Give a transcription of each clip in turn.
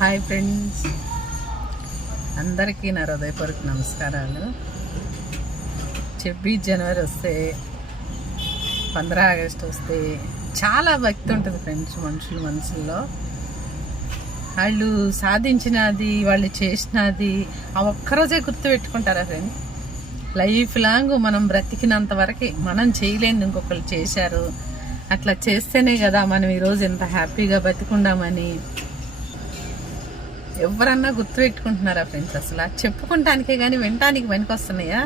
Hi friends, అందరికీ నా హృదయపూర్వక నమస్కారాలు. 26 జనవరి వస్తే, 15 ఆగస్టు వస్తే చాలా భక్తి ఉంటుంది ఫ్రెండ్స్ మనుషుల మనసుల్లో. వాళ్ళు సాధించినది, వాళ్ళు చేసినది ఆ ఒక్కరోజే గుర్తుపెట్టుకుంటారా ఫ్రెండ్. లైఫ్ లాంగ్ మనం బ్రతికినంత వరకు మనం చేయలేని ఇంకొకరు చేశారు, అట్లా చేస్తేనే కదా మనం ఈరోజు ఎంత హ్యాపీగా బతికుండామని ఎవరన్నా గుర్తుపెట్టుకుంటున్నారా ఫ్రెండ్స్? అసలు చెప్పుకుంటానికే కానీ వినటానికి పనికి వస్తున్నాయా?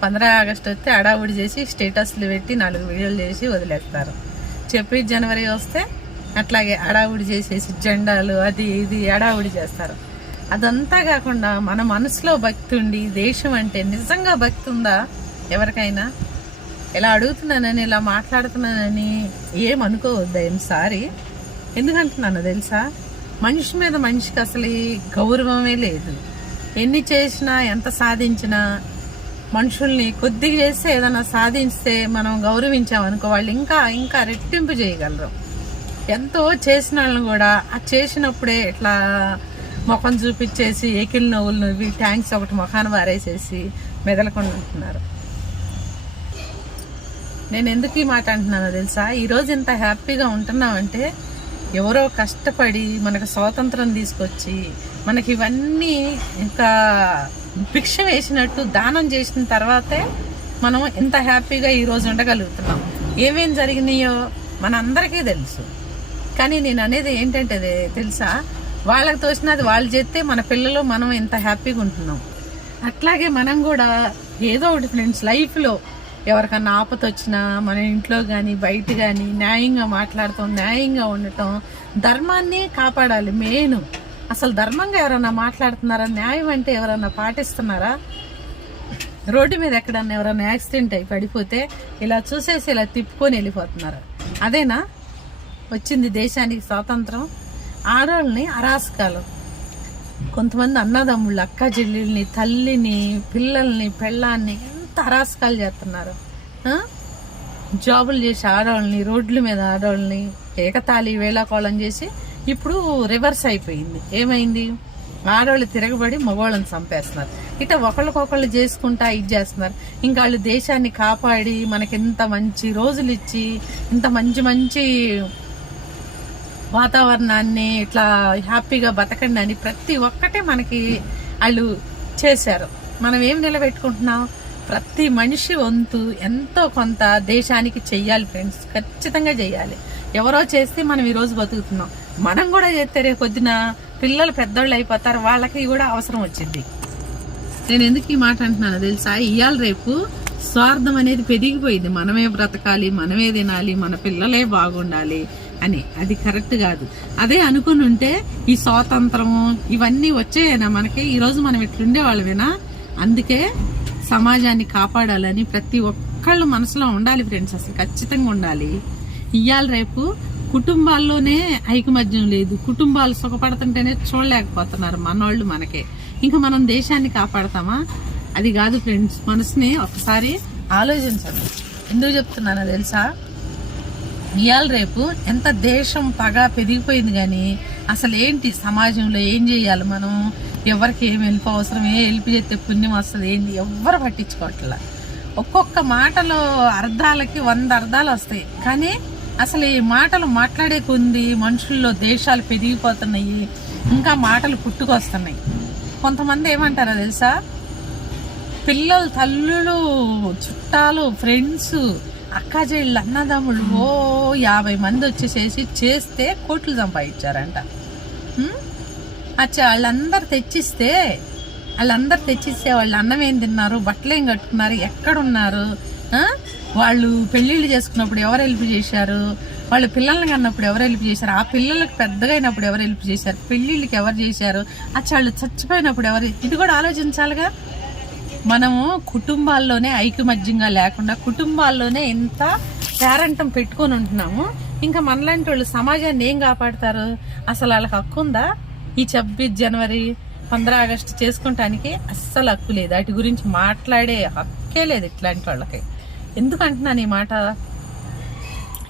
15 ఆగస్టు వస్తే అడావుడి చేసి స్టేటస్లు పెట్టి 4 వీడియోలు చేసి వదిలేస్తారు. 26 జనవరి వస్తే అట్లాగే అడావుడి చేసేసి జెండాలు అది ఇది అడావుడి చేస్తారు. అదంతా కాకుండా మన మనసులో భక్తి ఉండి, దేశం అంటే నిజంగా భక్తి ఉందా ఎవరికైనా? ఇలా అడుగుతున్నానని, ఇలా మాట్లాడుతున్నానని ఏమనుకోవద్దా సారీ. ఎందుకంటున్నాను తెలుసా? మనిషి మీద మనిషికి అసలు గౌరవమే లేదు. ఎన్ని చేసినా, ఎంత సాధించినా, మనుషుల్ని కొద్దిగా చేస్తే ఏదైనా సాధిస్తే మనం గౌరవించామనుకో, వాళ్ళు ఇంకా ఇంకా రెట్టింపు చేయగలరు. ఎంతో చేసిన వాళ్ళని కూడా ఆ చేసినప్పుడే ఇట్లా ముఖం చూపించేసి ఏకిల్ నవ్వులు నవ్వి ట్యాంక్స్ ఒకటి ముఖాన్ని వారేసేసి మెదలకుండా ఉంటున్నారు. నేను ఎందుకు ఈ మాట అంటున్నానో తెలుసా? ఈరోజు ఇంత హ్యాపీగా ఉంటున్నామంటే ఎవరో కష్టపడి మనకు స్వాతంత్రం తీసుకొచ్చి మనకి ఇవన్నీ ఇంకా భిక్ష వేసినట్టు దానం చేసిన తర్వాతే మనం ఇంత హ్యాపీగా ఈరోజు ఉండగలుగుతున్నాం. ఏమేం జరిగినాయో మనందరికీ తెలుసు. కానీ నేను అనేది ఏంటంటే తెలుసా, వాళ్ళకి తోచినది వాళ్ళు చేస్తే మన పిల్లలు మనం ఇంత హ్యాపీగా ఉంటున్నాం. అట్లాగే మనం కూడా ఏదో ఒకటి ఫ్రెండ్స్ లైఫ్లో ఎవరికన్నా ఆపత వచ్చినా మన ఇంట్లో కానీ బయట కానీ న్యాయంగా మాట్లాడటం, న్యాయంగా ఉండటం, ధర్మాన్ని కాపాడాలి మెయిన్. అసలు ధర్మంగా ఎవరన్నా మాట్లాడుతున్నారా? న్యాయం అంటే ఎవరన్నా పాటిస్తున్నారా? రోడ్డు మీద ఎక్కడన్నా ఎవరన్నా యాక్సిడెంట్ అయి పడిపోతే ఇలా చూసేసి ఇలా తిప్పుకొని వెళ్ళిపోతున్నారు. అదేనా వచ్చింది దేశానికి స్వాతంత్రం? ఆడవాళ్ళని అరాచకాలు, కొంతమంది అన్నదమ్ముళ్ళు, అక్క చెల్లెల్ని, తల్లిని, పిల్లల్ని, పెళ్ళాన్ని ఎంత అరాచకాలు చేస్తున్నారు. జాబులు చేసి ఆడవాళ్ళని, రోడ్ల మీద ఆడవాళ్ళని ఏకతాళి వేళాకోళం చేసి ఇప్పుడు రివర్స్ అయిపోయింది. ఏమైంది? ఆడవాళ్ళు తిరగబడి మగవాళ్ళని చంపేస్తున్నారు. ఇట్లా ఒకళ్ళకొకళ్ళు చేసుకుంటా ఇది చేస్తున్నారు. ఇంకా వాళ్ళు దేశాన్ని కాపాడి మనకి ఇంత మంచి రోజులు ఇచ్చి, ఇంత మంచి మంచి వాతావరణాన్ని ఇట్లా హ్యాపీగా బతకండి అని ప్రతి ఒక్కటే మనకి వాళ్ళు చేశారు. మనం ఏం నిలబెట్టుకుంటున్నాం? ప్రతి మనిషి వంతు ఎంతో కొంత దేశానికి చెయ్యాలి ఫ్రెండ్స్, ఖచ్చితంగా చెయ్యాలి. ఎవరో చేస్తే మనం ఈరోజు బతుకుతున్నాం. మనం కూడా చేస్తే రేపు పొద్దున పిల్లలు పెద్దోళ్ళు అయిపోతారు, వాళ్ళకి కూడా అవసరం వచ్చింది. నేను ఎందుకు ఈ మాట అంటున్నాను తెలుసా? ఇవాళ రేపు స్వార్థం అనేది పెరిగిపోయింది. మనమే బ్రతకాలి, మనమే తినాలి, మన పిల్లలే బాగుండాలి అని. అది కరెక్ట్ కాదు. అదే అనుకుని ఉంటే ఈ స్వాతంత్రం ఇవన్నీ వచ్చాయేనా మనకి? ఈరోజు మనం ఇట్లుండే వాళ్ళమేనా? అందుకే సమాజాన్ని కాపాడాలని ప్రతి ఒక్కళ్ళు మనసులో ఉండాలి ఫ్రెండ్స్. అసలు ఖచ్చితంగా ఉండాలి. ఇవాళ రేపు కుటుంబాల్లోనే ఐకమత్యం లేదు. కుటుంబాలు సుఖపడుతుంటేనే చూడలేకపోతున్నారు మనోళ్ళు మనకే. ఇంకా మనం దేశాన్ని కాపాడతామా? అది కాదు ఫ్రెండ్స్. మనసుని ఒకసారి ఆలోచించండి. ఎందుకు చెప్తున్నానో తెలుసా? ఇవాళ రేపు ఎంత దేశం పగ పెరిగిపోయింది. కానీ అసలు ఏంటి సమాజంలో ఏం చేయాలి మనం? ఎవరికి ఏం హెల్ప్ అవసరం, ఏ హెల్ప్ చేస్తే పుణ్యం వస్తుంది, ఏంటి ఎవ్వరు పట్టించుకోవట్లా. ఒక్కొక్క మాటలో అర్థాలకి 100 అర్థాలు వస్తాయి. కానీ అసలు ఈ మాటలు మాట్లాడే కొంది మనుషుల్లో దేశాలు పెరిగిపోతున్నాయి, ఇంకా మాటలు పుట్టుకొస్తున్నాయి. కొంతమంది ఏమంటారో తెలుసా? పిల్లలు, తల్లులు, చుట్టాలు, ఫ్రెండ్స్, అక్కాజీళ్ళు, అన్నదమ్ముళ్ళు 50 మంది వచ్చేసేసి చేస్తే కోట్లు సంపాదించారంట. అచ్చా వాళ్ళందరు తెచ్చిస్తే వాళ్ళు అన్నం ఏం తిన్నారు, బట్టలు ఏం కట్టుకున్నారు, ఎక్కడున్నారు? వాళ్ళు పెళ్లిళ్ళు చేసుకున్నప్పుడు ఎవరు హెల్ప్ చేశారు? వాళ్ళు పిల్లల్ని కన్నప్పుడు ఎవరు హెల్ప్ చేశారు? ఆ పిల్లలకు పెద్దగా అయినప్పుడు ఎవరు హెల్ప్ చేశారు? పెళ్లిళ్ళకి ఎవరు చేశారు? అచ్చా వాళ్ళు చచ్చిపోయినప్పుడు ఎవరు? ఇది కూడా ఆలోచించాలిగా. మనము కుటుంబాల్లోనే ఐకమత్యంగా లేకుండా కుటుంబాల్లోనే ఎంత పేరంటం పెట్టుకొని ఉంటున్నాము. ఇంకా మనలాంటి వాళ్ళు సమాజాన్ని ఏం కాపాడతారు? అసలు వాళ్ళకి హక్కు ఉందా? ఈ 26 జనవరి 15 ఆగస్టు చేసుకుంటానికి అస్సలు హక్కు లేదు. వాటి గురించి మాట్లాడే హక్కే లేదు ఇట్లాంటి వాళ్ళకి. ఎందుకు అంటున్నాను ఈ మాట?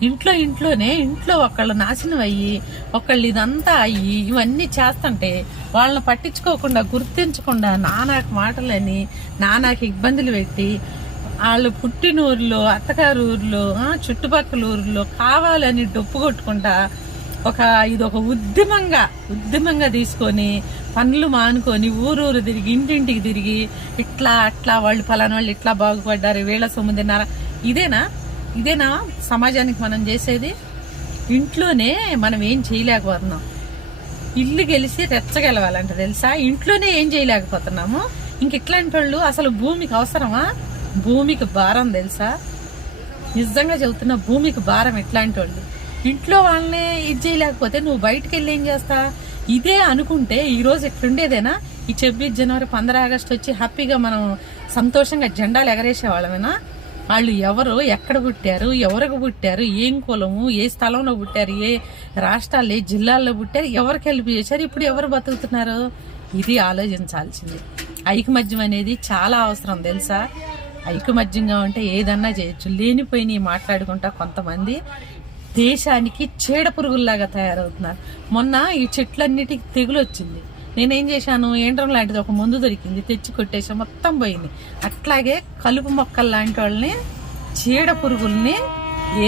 ఇంట్లో ఒకళ్ళు నాశనం అయ్యి ఒకళ్ళు ఇదంతా అయ్యి ఇవన్నీ చేస్తుంటే వాళ్ళని పట్టించుకోకుండా గుర్తించకుండా నానాకు మాటలని నానాకి ఇబ్బందులు పెట్టి వాళ్ళు పుట్టిన ఊర్లో అత్తగారు ఊర్లో చుట్టుపక్కల ఊర్లో కావాలని డొప్పు కొట్టుకుంటా ఇదొక ఉద్యమంగా తీసుకొని పనులు మానుకొని ఊరూరు తిరిగి ఇంటింటికి తిరిగి ఇట్లా వాళ్ళు ఫలానా వాళ్ళు ఇట్లా బాగుపడ్డారు వీళ్ళ సొమ్ము తిన్నారా. ఇదేనా సమాజానికి మనం చేసేది? ఇంట్లోనే మనం ఏం చేయలేకపోతున్నాం. ఇల్లు గెలిచి రెచ్చగెలవాలంట తెలుసా, ఇంట్లోనే ఏం చేయలేకపోతున్నాము. ఇంక ఇట్లాంటి వాళ్ళు అసలు భూమికి అవసరమా? భూమికి భారం తెలుసా, నిజంగా చెబుతున్నా, భూమికి భారం ఎట్లాంటి వాళ్ళు. ఇంట్లో వాళ్ళనే ఇది చేయలేకపోతే నువ్వు బయటకు వెళ్ళి ఏం చేస్తా? ఇదే అనుకుంటే ఈరోజు ఎట్లుండేదేనా? ఈ 26 జనవరి 15 ఆగస్టు వచ్చి హ్యాపీగా మనం సంతోషంగా జెండాలు ఎగరేసే వాళ్ళమేనా? వాళ్ళు ఎవరు, ఎక్కడ పుట్టారు, ఎవరికి పుట్టారు, ఏం కులము, ఏ స్థలంలో పుట్టారు, ఏ రాష్ట్రాల్లో ఏ జిల్లాల్లో పుట్టారు, ఎవరికి హెల్ప్ చేశారు, ఇప్పుడు ఎవరు బతుకుతున్నారు? ఇది ఆలోచించాల్సింది. ఐకమత్యం అనేది చాలా అవసరం తెలుసా. ఐకమత్యంగా ఉంటే ఏదన్నా చేయొచ్చు. లేనిపోయి మాట్లాడుకుంటా కొంతమంది దేశానికి చీడ పురుగుల్లాగా తయారవుతున్నారు. మొన్న ఈ చెట్లన్నిటికి తెగులు వచ్చింది. నేనేం చేశాను, ఏండ్రం లాంటిది ఒక మందు దొరికింది, తెచ్చి కొట్టేసా, మొత్తం పోయింది. అట్లాగే కలుపు మొక్కలు లాంటి వాళ్ళని, చీడ పురుగుల్ని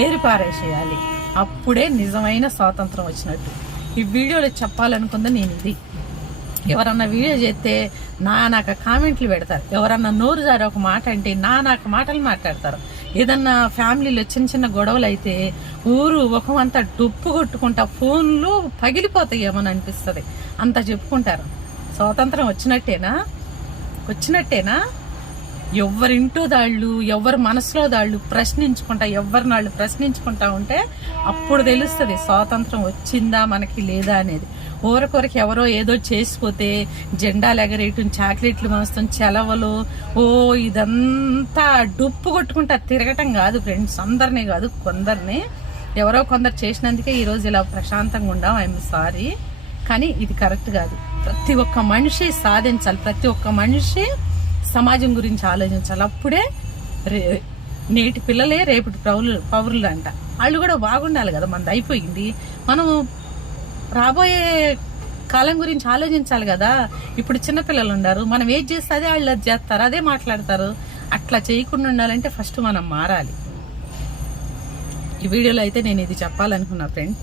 ఏరి పారేసేయాలి. అప్పుడే నిజమైన స్వాతంత్రం వచ్చినట్టు. ఈ వీడియోలో చెప్పాలనుకుందా నేను ఇది. ఎవరన్నా వీడియో చేస్తే నాకు కామెంట్లు పెడతారు. ఎవరన్నా నోరు జారి ఒక మాట అంటే నాకు మాటలు మాట్లాడతారు. ఏదన్నా ఫ్యామిలీలో చిన్న గొడవలు అయితే ఊరు ఒకమంతా డొప్పు కొట్టుకుంటా ఫోన్లు పగిలిపోతాయేమని అనిపిస్తుంది. అంత చెప్పుకుంటారు. స్వాతంత్రం వచ్చినట్టేనా? ఎవరింటో దాళ్ళు, ఎవరి మనసులో దాళ్ళు ప్రశ్నించుకుంటా, ఎవరినాళ్ళు ప్రశ్నించుకుంటా ఉంటే అప్పుడు తెలుస్తుంది స్వాతంత్రం వచ్చిందా మనకి లేదా అనేది. ఊరకొరికి ఎవరో ఏదో చేసిపోతే జెండాలు ఎగరేయటం, చాక్లెట్లు మోస్తాం, చెలవలు, ఇదంతా డొప్పు కొట్టుకుంటా తిరగటం కాదు ఫ్రెండ్స్. అందరినీ కాదు, కొందరిని, ఎవరో కొందరు చేసినందుకే ఈరోజు ఇలా ప్రశాంతంగా ఉండాం. ఐఎమ్ సారీ, కానీ ఇది కరెక్ట్ కాదు. ప్రతి ఒక్క మనిషి సాధించాలి. ప్రతి ఒక్క మనిషి సమాజం గురించి ఆలోచించాలి. అప్పుడే నేటి పిల్లలే రేపటి పౌరులు అంట. వాళ్ళు కూడా బాగుండాలి కదా. మనది అయిపోయింది, మనం రాబోయే కాలం గురించి ఆలోచించాలి కదా. ఇప్పుడు చిన్నపిల్లలు ఉన్నారు, మనం ఏది చేస్తే అదే వాళ్ళు అది చేస్తారు, అదే మాట్లాడతారు. అట్లా చేయకుండా ఉండాలంటే ఫస్ట్ మనం మారాలి. ఈ వీడియోలో అయితే నేను ఇది చెప్పాలనుకున్నా ఫ్రెండ్.